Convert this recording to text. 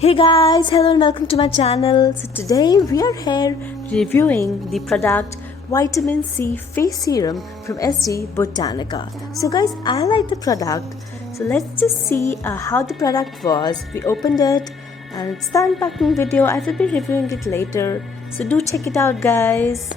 Hey guys, hello and welcome to my channel. So today we are here reviewing the product Vitamin C Face Serum from SD Botanica. So guys, I like the product. So let's just see how the product was. We opened it and it's the unpacking video. I will be reviewing it later. So do check it out guys.